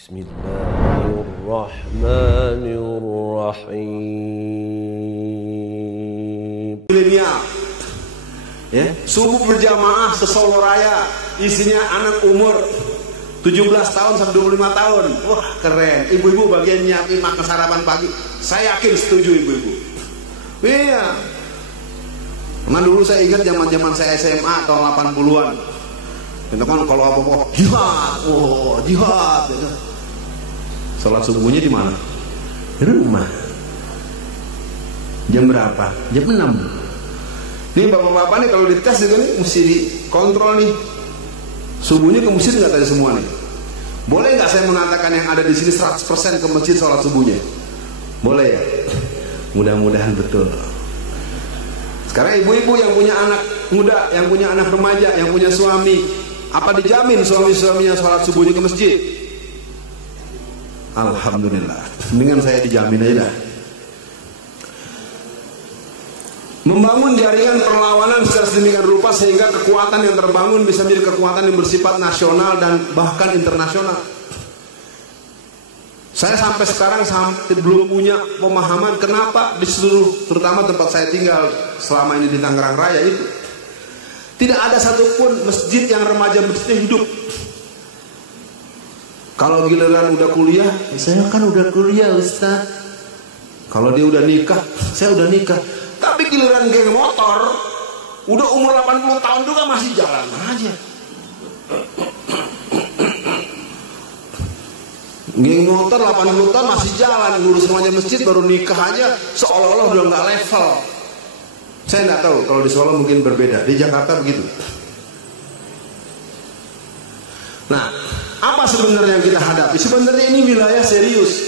Bismillahirrahmanirrahim. Milenial, ya, subuh berjamaah se-Solo Raya, isinya anak umur 17 tahun sampai 25 tahun. Wah, keren. Ibu-ibu bagian nyiapin makan sarapan pagi. Saya yakin setuju ibu-ibu. Iya. Karena dulu saya ingat zaman-zaman saya SMA tahun 80-an. Itu kan kalau apa-apa jihad, jihad gitu. Sholat subuhnya di mana? Di rumah. Jam berapa? Jam 6. Nih bapak-bapak nih kalau dites juga nih mesti dikontrol nih. Subuhnya ke masjid nggak tadi semua nih? Boleh nggak saya mengatakan yang ada di sini 100% ke masjid sholat subuhnya? Boleh ya? Mudah-mudahan betul. Sekarang ibu-ibu yang punya anak muda, yang punya anak remaja, yang punya suami, apa dijamin suami-suaminya sholat subuhnya ke masjid? Alhamdulillah. Mendingan saya dijamin aja dah. Membangun jaringan perlawanan secara sedemikian rupa sehingga kekuatan yang terbangun bisa menjadi kekuatan yang bersifat nasional dan bahkan internasional. Saya sampai sekarang belum punya pemahaman kenapa di seluruh, terutama tempat saya tinggal selama ini di Tangerang Raya itu, tidak ada satupun masjid yang remaja masjidnya hidup. Kalau giliran udah kuliah, saya kan udah kuliah Ustaz. Kalau dia udah nikah, saya udah nikah. Tapi giliran geng motor, udah umur 80 tahun juga masih jalan aja. Geng motor 80 tahun masih jalan, ngurus remaja masjid baru nikah aja seolah-olah udah nggak level. Saya nggak tahu kalau di Solo mungkin berbeda, di Jakarta begitu. Nah, apa sebenarnya yang kita hadapi? Sebenarnya ini wilayah serius.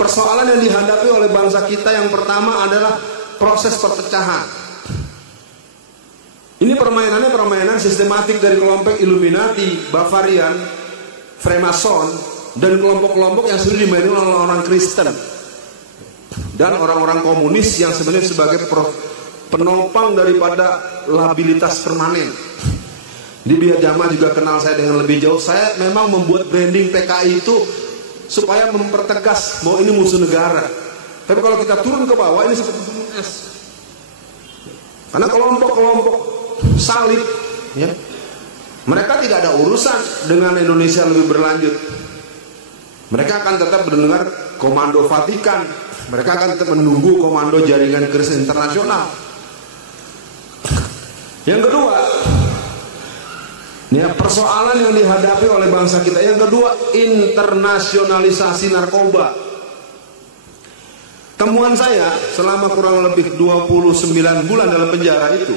Persoalan yang dihadapi oleh bangsa kita yang pertama adalah proses perpecahan. Ini permainannya permainan sistematik dari kelompok Illuminati, Bavarian, Freemason, dan kelompok-kelompok yang sudah dimainkan oleh orang Kristen dan orang-orang komunis yang sebenarnya sebagai penopang daripada labilitas permanen. Di Biar Jamaah juga kenal saya dengan lebih jauh. Saya memang membuat branding PKI itu supaya mempertegas bahwa ini musuh negara. Tapi kalau kita turun ke bawah ini seperti gunung es. Karena kelompok-kelompok salib, ya, mereka tidak ada urusan dengan Indonesia lebih berlanjut. Mereka akan tetap mendengar komando Vatikan. Mereka akan tetap menunggu komando jaringan Kristen internasional. Yang kedua, ya, persoalan yang dihadapi oleh bangsa kita. Yang kedua, internasionalisasi narkoba. Temuan saya selama kurang lebih 29 bulan dalam penjara itu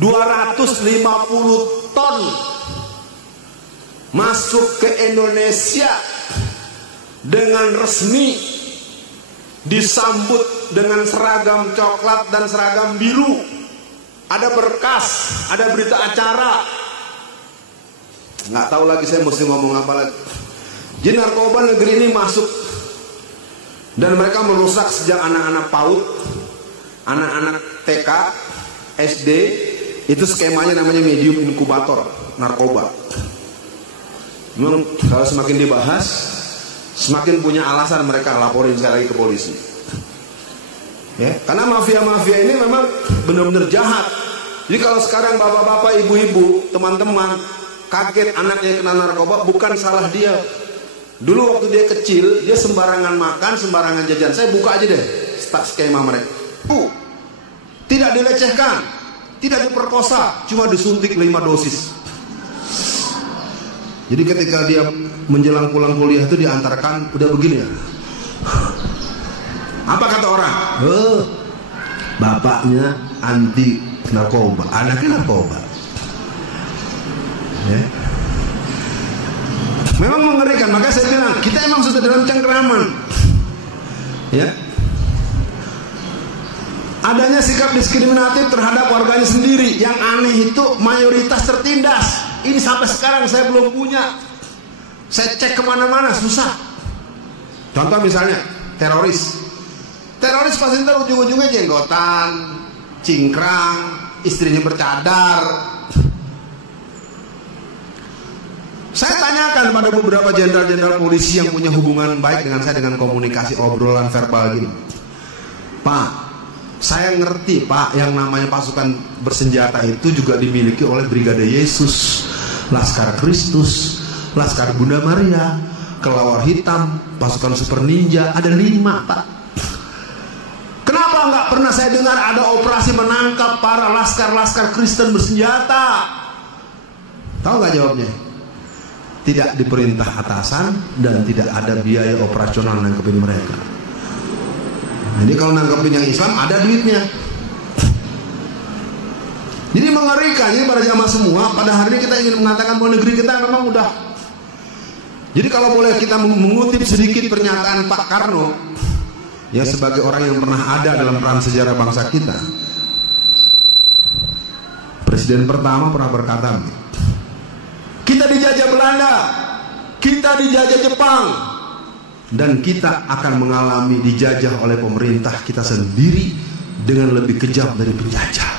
250 ton masuk ke Indonesia dengan resmi, disambut dengan seragam coklat dan seragam biru. Ada berkas, ada berita acara. Nggak tahu lagi saya mesti ngomong apa lagi. Jadi narkoba negeri ini masuk dan mereka merusak sejak anak-anak PAUD, anak-anak TK, SD. Itu skemanya namanya medium inkubator narkoba. Memang kalau semakin dibahas, semakin punya alasan mereka laporin saya lagi ke polisi. Ya, karena mafia-mafia ini memang benar-benar jahat. Jadi kalau sekarang bapak-bapak, ibu-ibu, teman-teman kaget anaknya kena narkoba, bukan salah dia. Dulu waktu dia kecil, dia sembarangan makan, sembarangan jajan. Saya buka aja deh skema mereka. Tidak dilecehkan, tidak diperkosa, cuma disuntik 5 dosis. Jadi ketika dia menjelang pulang kuliah itu diantarkan, udah begini ya. Apa kata orang? Bapaknya anti narkoba, anaknya narkoba. Ya. Memang mengerikan, maka saya bilang kita emang sudah dalam cengkeraman. Ya. Adanya sikap diskriminatif terhadap warganya sendiri. Yang aneh itu mayoritas tertindas. Ini sampai sekarang saya belum punya. Saya cek kemana-mana susah. Contoh misalnya teroris. Teroris pasti ntar ujung-ujungnya jenggotan, cingkrang, istrinya bercadar. Saya tanyakan pada beberapa jenderal-jenderal polisi yang punya hubungan baik dengan saya, dengan komunikasi obrolan verbal gini. Pak, saya ngerti Pak, yang namanya pasukan bersenjata itu juga dimiliki oleh Brigade Yesus, Laskar Kristus, Laskar Bunda Maria, Kelawar Hitam, pasukan Super Ninja, ada 5 Pak. Kenapa nggak pernah saya dengar ada operasi menangkap para laskar-laskar Kristen bersenjata? Tahu nggak jawabnya? Tidak diperintah atasan dan tidak ada biaya operasional nangkepin mereka. Jadi kalau nangkepin yang Islam ada duitnya. Jadi mengerikan. Jadi para jamaah semua, pada hari ini kita ingin mengatakan bahwa negeri kita memang udah. Jadi kalau boleh kita mengutip sedikit pernyataan Pak Karno, ya sebagai orang yang pernah ada dalam peran sejarah bangsa kita. Presiden pertama pernah berkata, kita dijajah Belanda, kita dijajah Jepang, dan kita akan mengalami dijajah oleh pemerintah kita sendiri dengan lebih kejam dari penjajah.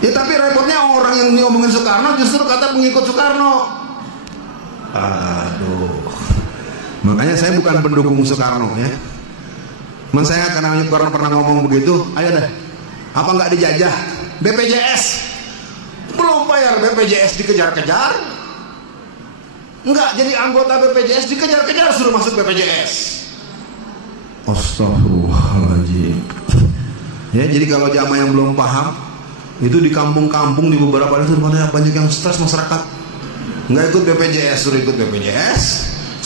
Ya tapi repotnya orang yang ngomongin Soekarno justru kata pengikut Soekarno. Aduh. Makanya saya bukan pendukung Soekarno ya. Saya karena Soekarno pernah ngomong begitu, ayo deh. Apa nggak dijajah? BPJS belum bayar, BPJS dikejar-kejar. Enggak jadi anggota BPJS dikejar-kejar suruh masuk BPJS. Astagfirullahaladzim. Ya jadi kalau jamaah yang belum paham, itu di kampung-kampung di beberapa daerah banyak yang stres masyarakat. Enggak ikut BPJS suruh ikut BPJS,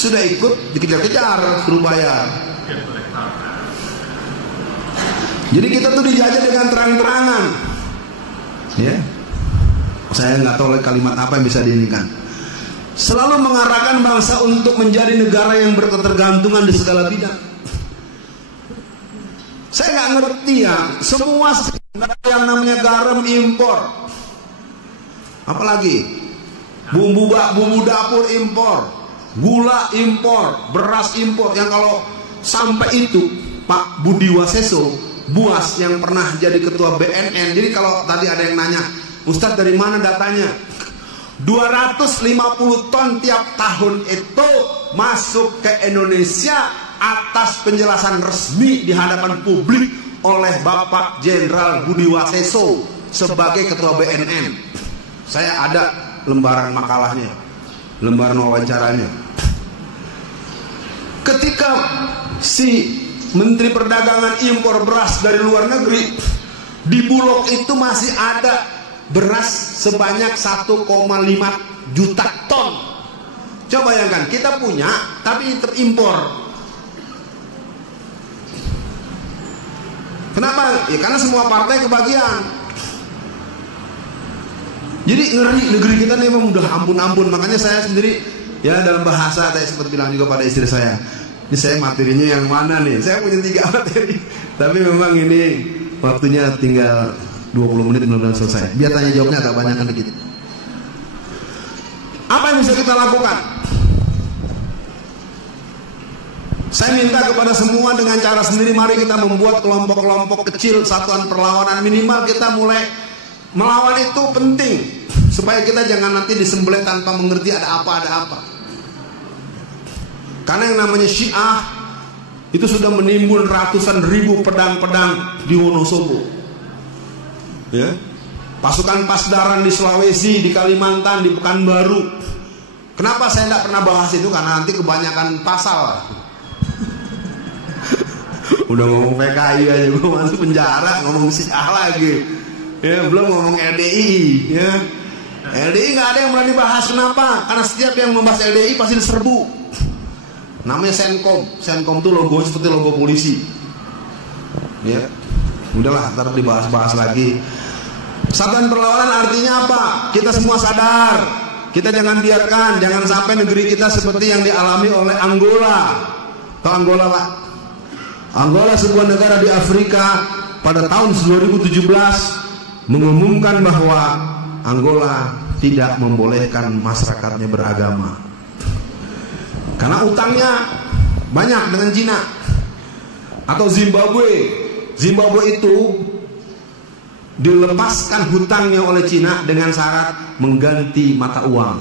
sudah ikut dikejar-kejar suruh bayar. Jadi kita tuh dijajah dengan terang-terangan. Ya. Saya nggak tahu kalimat apa yang bisa diinikan. Selalu mengarahkan bangsa untuk menjadi negara yang berketergantungan di segala bidang. Saya nggak ngerti ya, semua yang namanya garam impor, apalagi bumbu dapur impor, gula impor, beras impor. Yang kalau sampai itu Pak Budi Waseso, Buas yang pernah jadi ketua BNN. Jadi kalau tadi ada yang nanya, Ustadz dari mana datanya? 250 ton tiap tahun itu masuk ke Indonesia atas penjelasan resmi di hadapan publik oleh Bapak Jenderal Budi Waseso sebagai ketua BNN. Saya ada lembaran makalahnya, lembaran wawancaranya. Ketika si Menteri Perdagangan impor beras dari luar negeri, di Bulog itu masih ada beras sebanyak 1,5 juta ton. Coba bayangkan, kita punya tapi terimpor. Kenapa? Ya karena semua partai kebagian. Jadi ngeri negeri kita nih memang udah ampun-ampun. Makanya saya sendiri ya dalam bahasa saya sempat bilang juga pada istri saya, ini saya materinya yang mana nih? Saya punya 3 materi, tapi memang ini waktunya tinggal 20 menit mudah-mudahan selesai. Biar tanya jawabnya agak banyak kan dikit. Apa yang bisa kita lakukan? Saya minta kepada semua dengan cara sendiri, mari kita membuat kelompok-kelompok kecil, satuan perlawanan. Minimal kita mulai melawan itu penting, supaya kita jangan nanti disembelih tanpa mengerti ada apa. Karena yang namanya Syiah itu sudah menimbun ratusan ribu pedang-pedang di Wonosobo. Ya. Pasukan Pasdaran di Sulawesi, di Kalimantan, di Pekanbaru. Kenapa saya tidak pernah bahas itu? Karena nanti kebanyakan pasal. Udah ngomong PKI aja gue masuk penjara, ngomong Syiah lagi. Ya, belum ngomong LDI. Ya. LDI nggak ada yang berani bahas. Kenapa? Karena setiap yang membahas LDI pasti diserbu. Namanya Senkom. Senkom itu logo seperti logo polisi. Ya. Udahlah, ntar dibahas-bahas lagi. Satuan perlawanan artinya apa? Kita semua sadar. Kita jangan biarkan, jangan sampai negeri kita seperti yang dialami oleh Angola. Tahu Angola, Pak? Angola sebuah negara di Afrika pada tahun 2017 mengumumkan bahwa Angola tidak membolehkan masyarakatnya beragama. Karena utangnya banyak dengan Cina. Atau Zimbabwe. Zimbabwe itu dilepaskan hutangnya oleh Cina dengan syarat mengganti mata uang.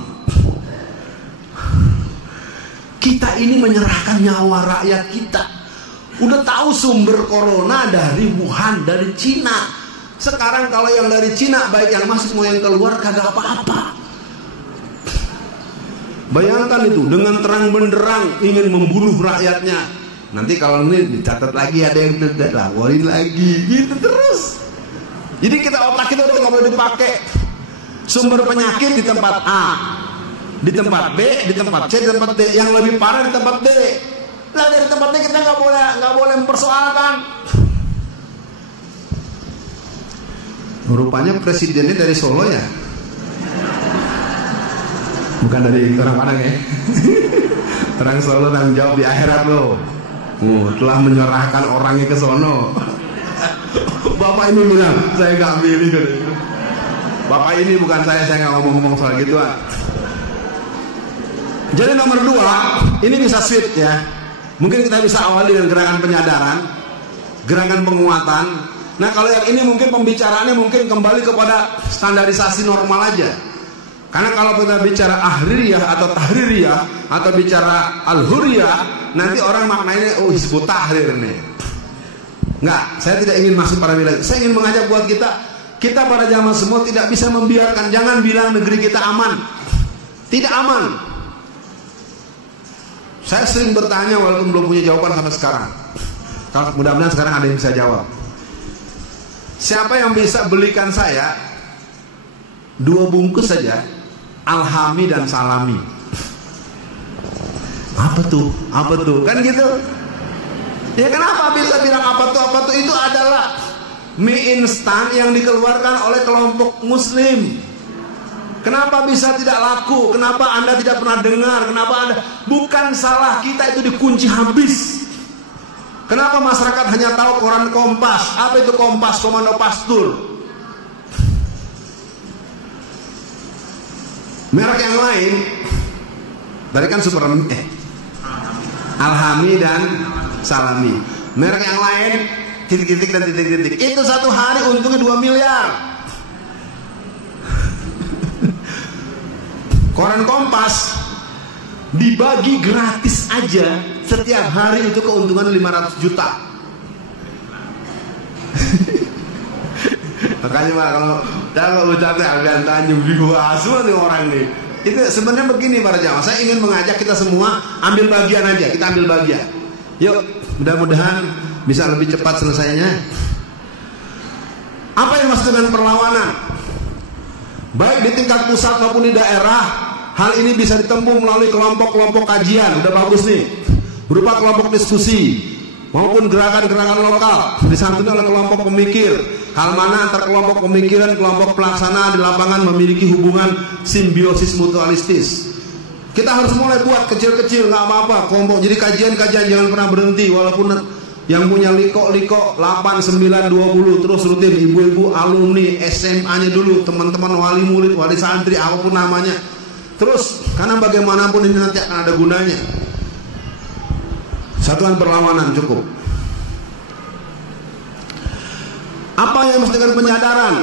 Kita ini menyerahkan nyawa rakyat kita. Udah tahu sumber corona dari Wuhan, dari Cina. Sekarang kalau yang dari Cina, baik yang masuk mau yang keluar, kagak apa-apa. Bayangkan itu, dengan terang benderang ingin membunuh rakyatnya. Nanti kalau ini dicatat lagi ada yang tidak, laporin lagi, gitu terus. Jadi otak kita udah nggak boleh dipakai. Sumber penyakit di tempat A, di tempat B, di tempat C, di tempat D. Yang lebih parah di tempat D. Lah dari tempat D kita nggak boleh mempersoalkan. Rupanya presidennya dari Solo ya, bukan dari orang Padang ya. Orang Solo tanggung jawab di akhirat loh. Telah menyerahkan orangnya ke sono. Bapak ini bilang saya nggak milih. Bapak ini bukan saya nggak ngomong soal gituan. Jadi nomor 2, ini bisa sweet ya. Mungkin kita bisa awali dengan gerakan penyadaran, gerakan penguatan. Nah kalau yang ini mungkin pembicaraannya mungkin kembali kepada standarisasi normal aja. Karena kalau kita bicara ahririyah atau tahririyah atau bicara al-huriyah, nanti orang maknanya Hizbut Tahrir nih. Enggak, saya tidak ingin masuk pada wilayah. Saya ingin mengajak buat kita para jamaah semua tidak bisa membiarkan, jangan bilang negeri kita aman. Tidak aman. Saya sering bertanya walaupun belum punya jawaban sampai sekarang. Mudah-mudahan sekarang ada yang bisa jawab. Siapa yang bisa belikan saya 2 bungkus saja alhami dan salami? Apa tuh? Kan gitu. Ya kenapa bisa bilang apa tuh? Itu adalah mie instan yang dikeluarkan oleh kelompok muslim. Kenapa bisa tidak laku? Kenapa Anda tidak pernah dengar? Kenapa Anda? Bukan salah kita, itu dikunci habis. Kenapa masyarakat hanya tahu koran Kompas? Apa itu Kompas? Komando Pastur. Merek yang lain, tadi kan alhami dan salami. Merek yang lain titik-titik dan titik-titik. Itu satu hari untungnya 2 miliar. Koran Kompas dibagi gratis aja setiap hari itu keuntungan 500 juta. Makanya Pak, kalau ucapnya Alfian Tanjung di gua asuh nih orang nih. Itu sebenarnya begini para jamaah, saya ingin mengajak kita semua ambil bagian aja, kita ambil bagian. Yuk, mudah-mudahan bisa lebih cepat selesainya. Apa yang maksud dengan perlawanan? Baik di tingkat pusat maupun di daerah, hal ini bisa ditempuh melalui kelompok-kelompok kajian. Udah bagus nih, berupa kelompok diskusi maupun gerakan-gerakan lokal disantuni oleh kelompok pemikir. Hal mana antar kelompok pemikiran, kelompok pelaksana di lapangan memiliki hubungan simbiosis mutualistis. Kita harus mulai buat kecil-kecil, nggak apa-apa. Kelompok jadi kajian-kajian, jangan pernah berhenti. Walaupun yang punya liko 8, 9, 20 terus rutin, ibu-ibu alumni SMA-nya dulu, teman-teman wali murid, wali santri, apapun namanya. Terus karena bagaimanapun ini nanti akan ada gunanya. Satuan perlawanan cukup. Apa yang mesti dengan penyadaran?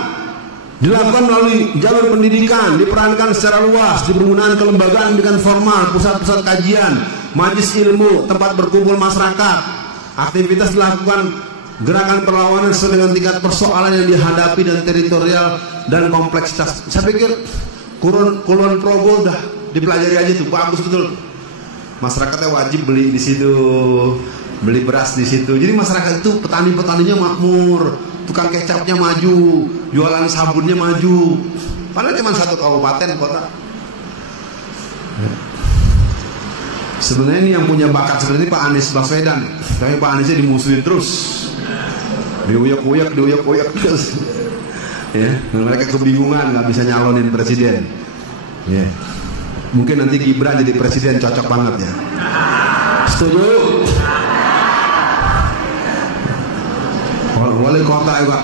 Dilakukan melalui jalur pendidikan, diperankan secara luas di penggunaan kelembagaan pendidikan formal, pusat-pusat kajian, majelis ilmu, tempat berkumpul masyarakat. Aktivitas dilakukan gerakan perlawanan sesuai dengan tingkat persoalan yang dihadapi dan teritorial dan kompleksitas. Saya pikir Kulon Progo udah dipelajari aja tuh, bagus betul. Masyarakatnya wajib beli di situ, beli beras di situ. Jadi masyarakat itu petani-petaninya makmur, tukang kecapnya maju, jualan sabunnya maju. Padahal cuma 1 kabupaten kota. Sebenarnya ini yang punya bakat seperti ini Pak Anies Baswedan. Tapi Pak Aniesnya dimusuhin terus, diuyak-uyak terus. Ya, mereka kebingungan nggak bisa nyalonin presiden. Ya, mungkin nanti Gibran jadi presiden cocok banget ya. Setuju? Wali kota ya Pak.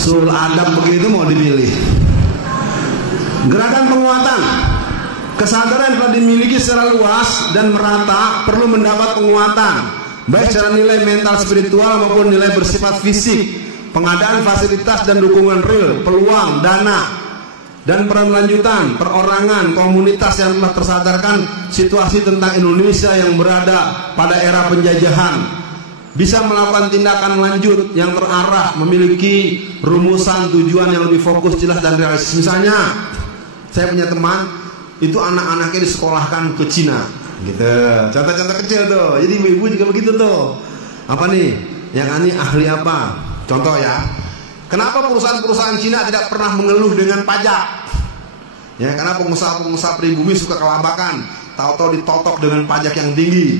Sul adab begitu mau dipilih. Gerakan penguatan. Kesadaran telah dimiliki secara luas dan merata perlu mendapat penguatan, baik secara nilai mental spiritual maupun nilai bersifat fisik. Pengadaan fasilitas dan dukungan real, peluang, dana, dan peran lanjutan, perorangan, komunitas yang telah tersadarkan situasi tentang Indonesia yang berada pada era penjajahan, bisa melakukan tindakan lanjut yang terarah, memiliki rumusan tujuan yang lebih fokus, jelas, dan realistis. Misalnya, saya punya teman, itu anak-anaknya disekolahkan ke Cina, gitu. Contoh-contoh kecil tuh. Jadi ibu-ibu juga begitu tuh. Apa nih? Yang ini ahli apa? Contoh ya. Kenapa perusahaan-perusahaan Cina tidak pernah mengeluh dengan pajak? Ya, karena pengusaha-pengusaha pribumi suka kelabakan, tahu-tahu ditotok dengan pajak yang tinggi.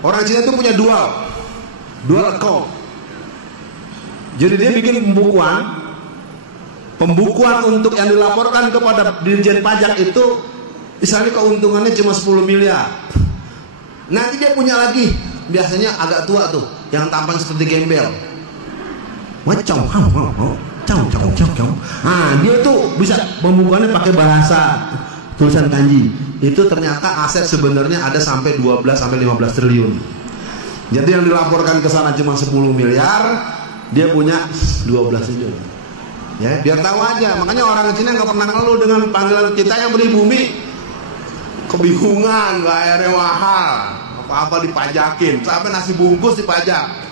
Orang Cina itu punya dual account. Jadi dia bikin pembukuan untuk yang dilaporkan kepada Dirjen Pajak itu, misalnya keuntungannya cuma 10 miliar. Nanti dia punya lagi, biasanya agak tua tuh, yang tampang seperti gembel. Dia tuh bisa pembukuannya pakai bahasa tulisan kanji. Itu ternyata aset sebenarnya ada sampai 12 sampai 15 triliun. Jadi yang dilaporkan ke sana cuma 10 miliar, dia punya 12 triliun. Ya, biar tahu aja. Makanya orang Cina nggak pernah ngeluh dengan panggilan kita yang pribumi. Kebingungan, bayarnya mahal, apa-apa dipajakin, sampai nasi bungkus dipajak.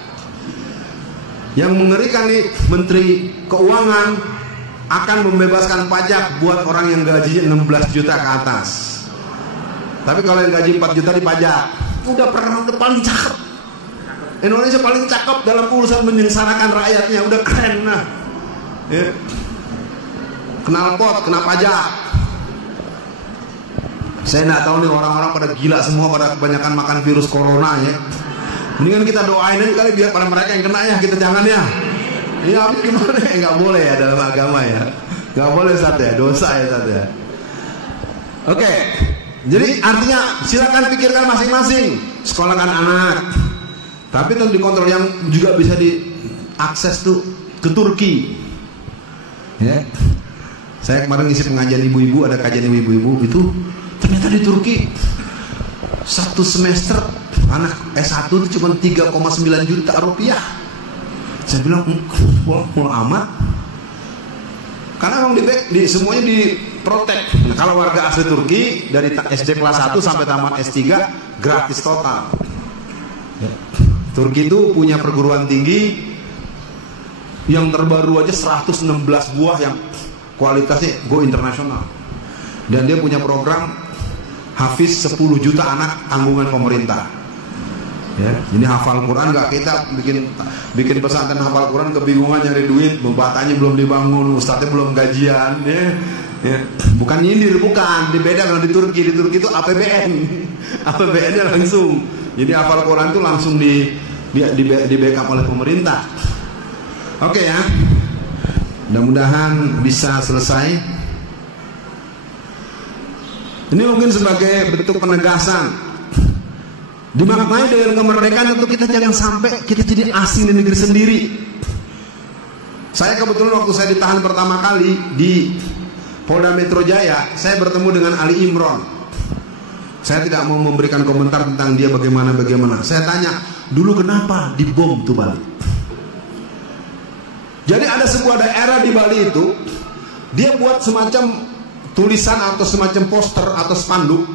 Yang mengerikan nih, Menteri Keuangan akan membebaskan pajak buat orang yang gajinya 16 juta ke atas. Tapi kalau yang gaji 4 juta dipajak. Udah paling cakep. Indonesia paling cakep dalam urusan menyengsarakan rakyatnya. Udah keren nah. Ya. Kenal pot, kena pajak. Saya nggak tahu nih, orang-orang pada gila semua, pada kebanyakan makan virus corona ya. Mendingan kita doain aja kali biar pada mereka yang kena ya, kita jangan ya. Ini apa gimana? Nggak boleh ya dalam agama ya. Nggak boleh Ustaz ya, dosa ya Ustaz ya. Oke. Jadi artinya silakan pikirkan masing-masing. Sekolahkan anak. Tapi tentu dikontrol, yang juga bisa diakses tuh ke Turki. Ya. Saya kemarin ngisi pengajian ibu-ibu, ada kajian ibu-ibu itu ternyata di Turki satu semester anak S1 itu cuma 3,9 juta rupiah. Saya bilang mau amat, karena memang semuanya diprotek. Nah, kalau warga asli Turki dari SD kelas 1 sampai tamat S3 gratis total. Ya. Turki itu punya perguruan tinggi yang terbaru aja 116 buah yang kualitasnya go internasional. Dan dia punya program Hafiz 10 juta anak tanggungan pemerintah. Ya, ini hafal Quran nggak, kita bikin pesantren hafal Quran kebingungan nyari duit, bapaknya belum dibangun, ustadznya belum gajian, ya. Bukan nyindir, bukan, beda kalau di Turki itu APBN, APBN-nya langsung. Jadi hafal Quran itu langsung di backup oleh pemerintah. Oke ya, mudah-mudahan bisa selesai. Ini mungkin sebagai bentuk penegasan, dimaknai dengan kemerdekaan tentu kita jangan sampai kita jadi asing di negeri sendiri. Saya kebetulan waktu saya ditahan pertama kali di Polda Metro Jaya, saya bertemu dengan Ali Imron. Saya tidak mau memberikan komentar tentang dia bagaimana. Saya tanya, dulu kenapa dibom tuh Bali? Jadi ada sebuah daerah di Bali itu, dia buat semacam tulisan atau semacam poster atau spanduk.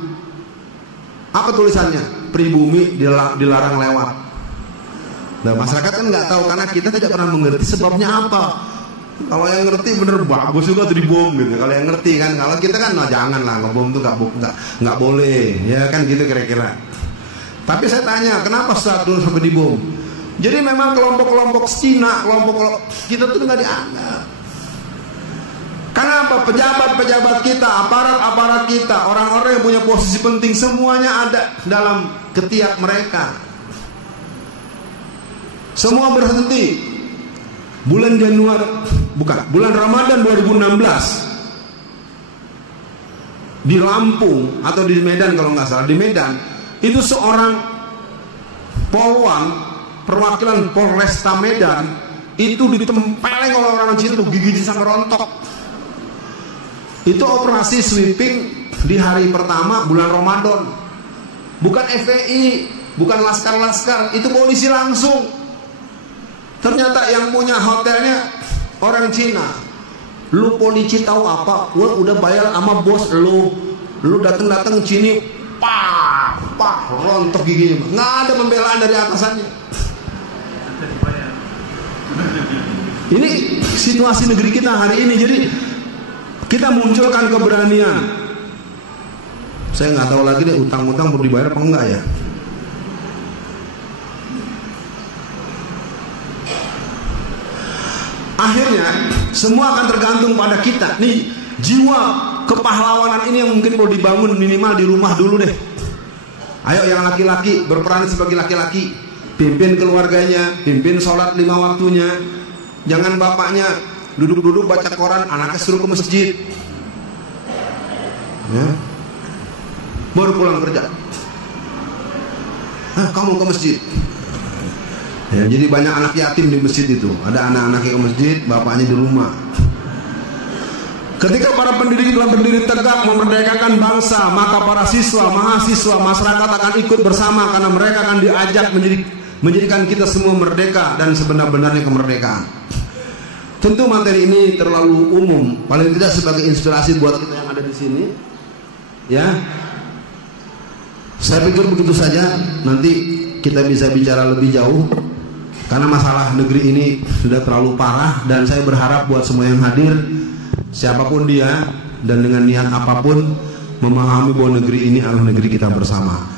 Apa tulisannya? Pribumi dilarang lewat. Nah, masyarakat kan nggak tahu karena kita tidak pernah mengerti sebabnya apa. Kalau yang ngerti bener bagus juga tuh dibom gitu. Kalau yang ngerti kan, kalau kita kan jangan lah, ngebom tuh nggak boleh, ya kan gitu kira-kira. Tapi saya tanya, kenapa dulu sampai dibom? Jadi memang kelompok-kelompok Cina, kelompok kita tuh nggak dianggap. Kenapa? Pejabat-pejabat kita, aparat-aparat kita, orang-orang yang punya posisi penting, semuanya ada dalam ketiak mereka. Semua berhenti. Bulan Ramadan 2016 di Lampung atau di Medan kalau nggak salah, di Medan itu seorang polwan perwakilan Polresta Medan itu ditempeleng oleh orang Cina tuh, giginya sampai rontok. Itu operasi sweeping di hari pertama bulan Ramadan. Bukan FPI, bukan laskar-laskar, itu polisi langsung. Ternyata yang punya hotelnya orang Cina. Lu polisi tahu apa? Gua udah bayar sama bos lu. Lu datang sini, rontok giginya. Nggak ada pembelaan dari atasannya. Ini situasi negeri kita hari ini. Jadi kita munculkan keberanian. Saya nggak tahu lagi deh utang-utang perlu dibayar apa enggak ya. Akhirnya semua akan tergantung pada kita. Nih, jiwa kepahlawanan ini yang mungkin perlu dibangun minimal di rumah dulu deh. Ayo yang laki-laki berperan sebagai laki-laki, pimpin keluarganya, pimpin sholat 5 waktunya. Jangan bapaknya duduk-duduk baca koran, anaknya suruh ke masjid. Ya. Baru pulang kerja. Kamu ke masjid. Ya, jadi banyak anak yatim di masjid itu. Ada anak-anaknya ke masjid, bapaknya di rumah. Ketika para pendidik telah berdiri tegak memerdekakan bangsa, maka para siswa, mahasiswa, masyarakat akan ikut bersama karena mereka akan diajak menjadikan kita semua merdeka dan sebenar-benarnya kemerdekaan. Tentu materi ini terlalu umum, paling tidak sebagai inspirasi buat kita yang ada di sini. Ya, saya pikir begitu saja. Nanti kita bisa bicara lebih jauh karena masalah negeri ini sudah terlalu parah. Dan saya berharap buat semua yang hadir, siapapun dia dan dengan niat apapun, memahami bahwa negeri ini adalah negeri kita bersama.